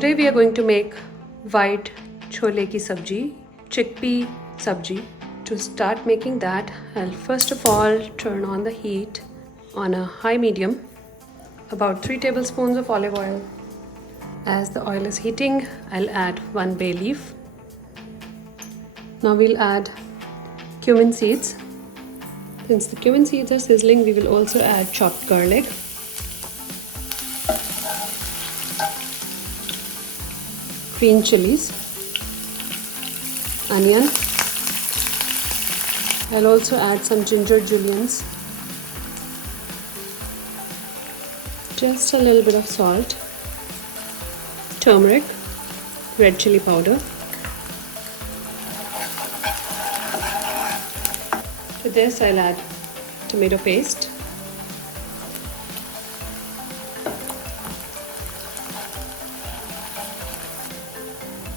Today we are going to make white chole ki sabji, chickpea sabji. To start making that, I'll first of all turn on the heat on a high medium. About 3 tablespoons of olive oil. As the oil is heating, I'll add 1 bay leaf. Now we'll add cumin seeds. Since the cumin seeds are sizzling, we will also add chopped garlic, green chilies, onion. I'll also add some ginger juliennes, just a little bit of salt, turmeric, red chili powder. To this I'll add tomato paste,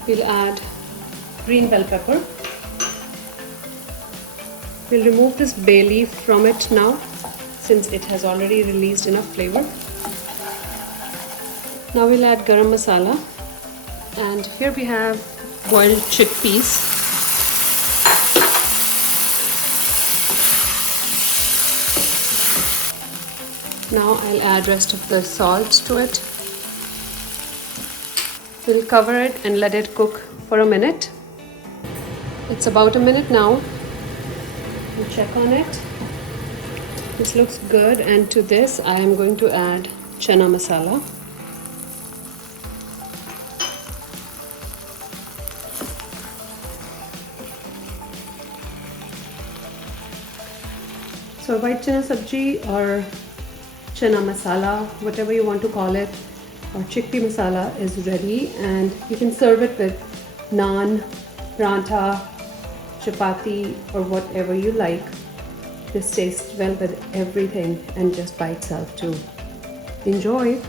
we'll add green bell pepper. We'll remove this bay leaf from it now since it has already released enough flavor. Now we'll add garam masala, and here we have boiled chickpeas. Now I'll add rest of the salt to it. We'll cover it and let it cook for a minute. It's about a minute now. We'll check on it. This looks good, and to this I am going to add Channa Masala. So white chana sabji or Channa Masala, whatever you want to call it, or chickpea masala is ready, and you can serve it with naan, paratha, chapati, or whatever you like. This tastes well with everything and just by itself too. Enjoy!